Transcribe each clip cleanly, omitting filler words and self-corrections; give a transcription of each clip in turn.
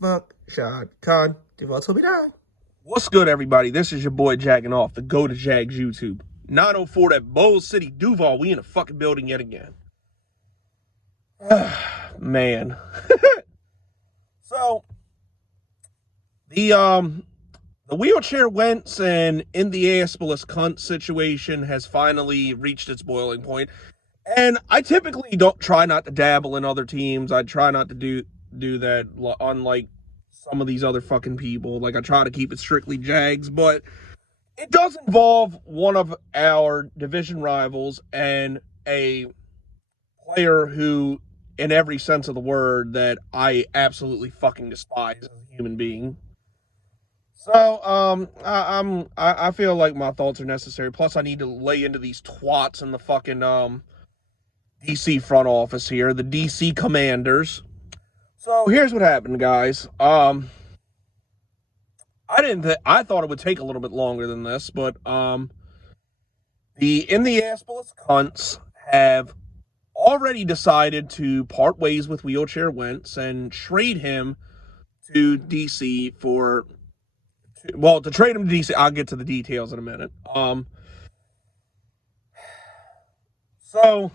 Fuck Shad Khan. What's good, everybody? This is your boy Jacking Off, the Go to Jags YouTube. 904 at Bowl City, Duval. We in a fucking building yet again. Man. So, the wheelchair Wentz and Intheasspolis cunt situation has finally reached its boiling point. And I typically don't try not to dabble in other teams. I try not to do that, unlike some of these other fucking people. Like, I try to keep it strictly Jags, but it does involve one of our division rivals and a player who, in every sense of the word, that I absolutely fucking despise as a human being. So, I feel like my thoughts are necessary. Plus, I need to lay into these twats in the fucking DC front office here, the DC Commanders. So here's what happened, guys. I thought it would take a little bit longer than this, but the Intheasspolis cunts have already decided to part ways with wheelchair Wentz and trade him to DC to trade him to DC. I'll get to the details in a minute. So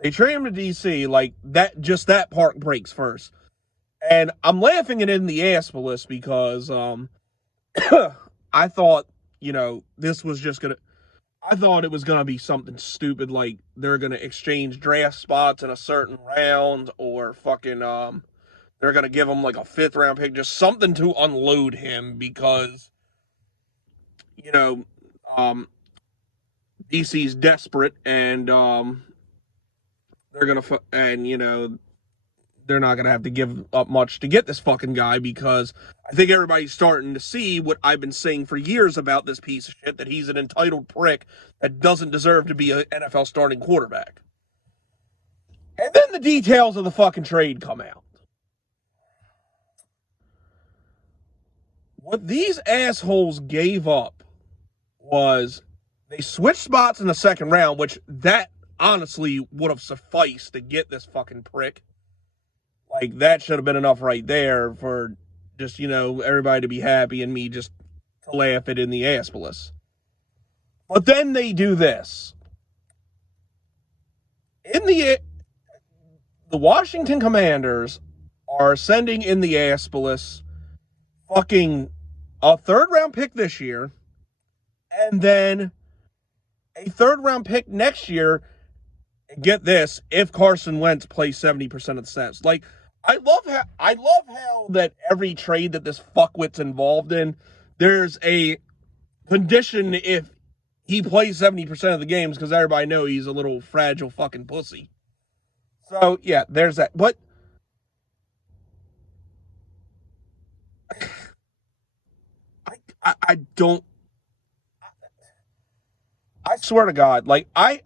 they trade him to DC, like that. Just that part breaks first. And I'm laughing at Intheasspolis because I thought, this was just gonna. I thought it was gonna be something stupid, like they're gonna exchange draft spots in a certain round, or fucking they're gonna give him like a 5th round pick, just something to unload him because DC's desperate and they're gonna they're not going to have to give up much to get this fucking guy, because I think everybody's starting to see what I've been saying for years about this piece of shit, that he's an entitled prick that doesn't deserve to be an NFL starting quarterback. And then the details of the fucking trade come out. What these assholes gave up was they switched spots in the 2nd round, which that honestly would have sufficed to get this fucking prick. Like, that should have been enough right there for just, everybody to be happy and me just to laugh at Intheasspolis. But then they do this. The Washington Commanders are sending Intheasspolis fucking a 3rd round pick this year, and then a 3rd round pick next year. Get this, if Carson Wentz plays 70% of the snaps. Like, I love how that every trade that this fuckwit's involved in, there's a condition if he plays 70% of the games, because everybody knows he's a little fragile fucking pussy. So, yeah, there's that. But I don't. I swear to God, like, I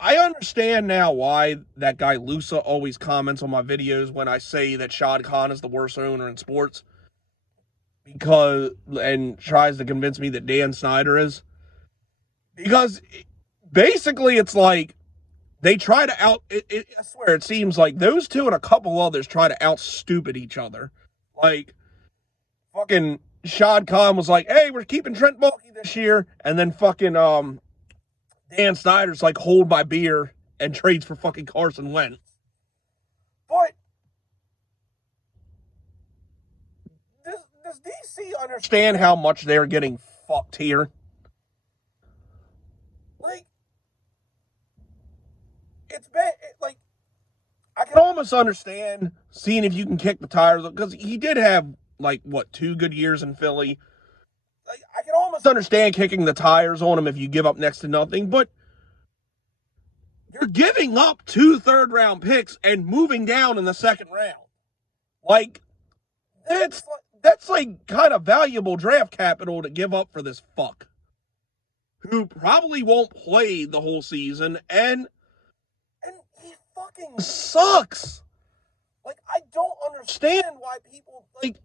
understand now why that guy Lusa always comments on my videos when I say that Shad Khan is the worst owner in sports, and tries to convince me that Dan Snyder is. Because basically it's like they try to I swear it seems like those two and a couple others try to out-stupid each other. Like, fucking Shad Khan was like, hey, we're keeping Trent Baalke this year, and then fucking Dan Snyder's like, hold my beer, and trades for fucking Carson Wentz. But does DC understand how much they're getting fucked here? Like, it's bad. Like, I can almost understand seeing if you can kick the tires, because he did have, 2 good years in Philly. Like, I can almost understand kicking the tires on him if you give up next to nothing, but you're giving up 2 3rd-round picks and moving down in the 2nd round. Like, that's like kind of valuable draft capital to give up for this fuck, who probably won't play the whole season, and he fucking sucks. Like, I don't understand why people, like,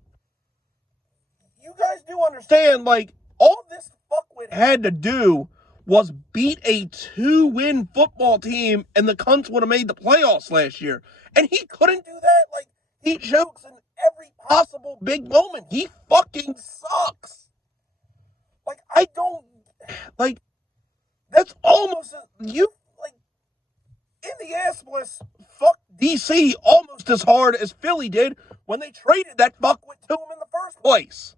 you guys do understand, like, all this fuckwit had to do was beat a 2-win football team, and the cunts would have made the playoffs last year. And he couldn't do that. Like, he chokes in every possible big moment. He fucking sucks. Like, I don't, like, that's almost, Intheasspolis fucked DC almost as hard as Philly did when they traded that fuckwit to him in the first place.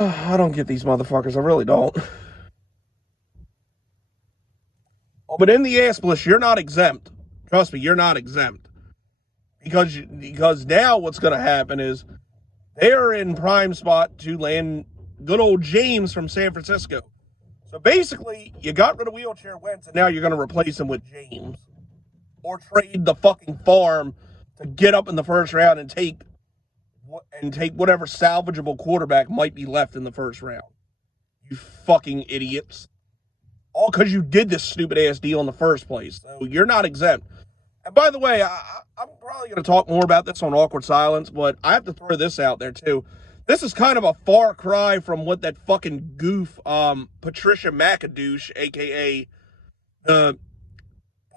I don't get these motherfuckers. I really don't. But Intheasspolis, you're not exempt. Trust me, you're not exempt. Because now what's going to happen is they're in prime spot to land good old James from San Francisco. So basically, you got rid of wheelchair Wentz, and now you're going to replace him with James. Or trade the fucking farm to get up in the first round and take whatever salvageable quarterback might be left in the first round. You fucking idiots. All because you did this stupid-ass deal in the first place. So you're not exempt. And by the way, I'm probably going to talk more about this on Awkward Silence, but I have to throw this out there, too. This is kind of a far cry from what that fucking goof, Patricia McAdoosh, a.k.a. the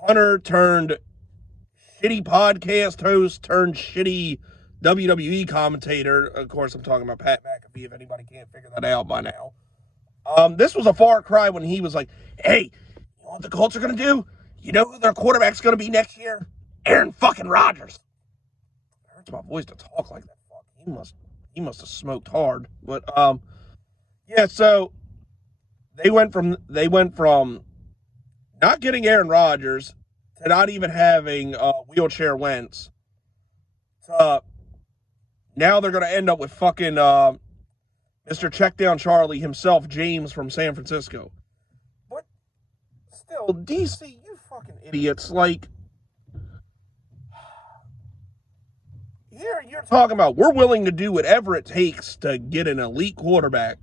punter turned shitty podcast host turned shitty WWE commentator. Of course, I'm talking about Pat McAfee, if anybody can't figure that out by now. This was a far cry when he was like, hey, you know what the Colts are going to do? You know who their quarterback's going to be next year? Aaron fucking Rodgers. It hurts my voice to talk like that. Fuck, he must have smoked hard. But, yeah, so they went from not getting Aaron Rodgers to not even having wheelchair Wentz to now they're going to end up with fucking Mr. Checkdown Charlie himself, James from San Francisco. But still, DC, you fucking idiots. Like, here you're talking about we're willing to do whatever it takes to get an elite quarterback,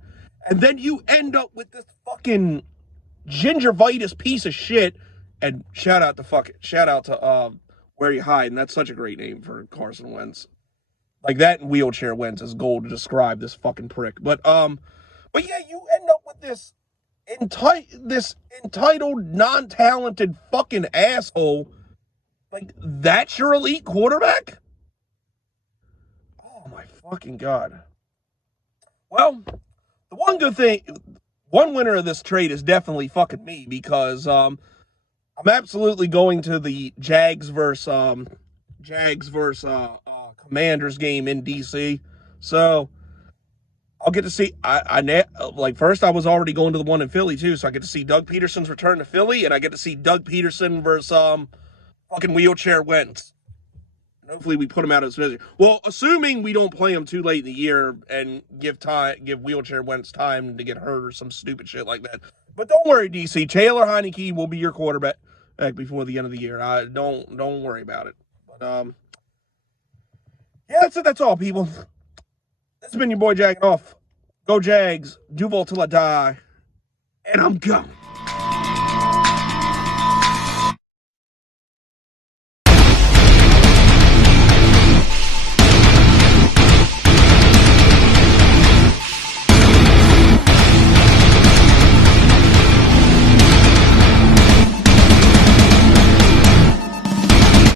and then you end up with this fucking Gingervitus piece of shit. And shout out to Where You Hide, and that's such a great name for Carson Wentz. Like, that and wheelchair Wentz is gold to describe this fucking prick. But yeah, you end up with this entitled, non-talented fucking asshole. Like, that's your elite quarterback? Oh my fucking God. Well, the one winner of this trade is definitely fucking me, because I'm absolutely going to the Jags versus Commanders game in DC. So I'll get to see. First I was already going to the one in Philly too, so I get to see Doug Peterson's return to Philly, and I get to see Doug Peterson versus fucking wheelchair Wentz. And hopefully we put him out of his misery. Well, assuming we don't play him too late in the year and give wheelchair Wentz time to get hurt or some stupid shit like that. But don't worry, DC. Taylor Heineke will be your quarterback before the end of the year. Don't worry about it. But yeah, that's it. That's all, people. This has been your boy Jacking Off. Go Jags. Duval till I die. And I'm gone.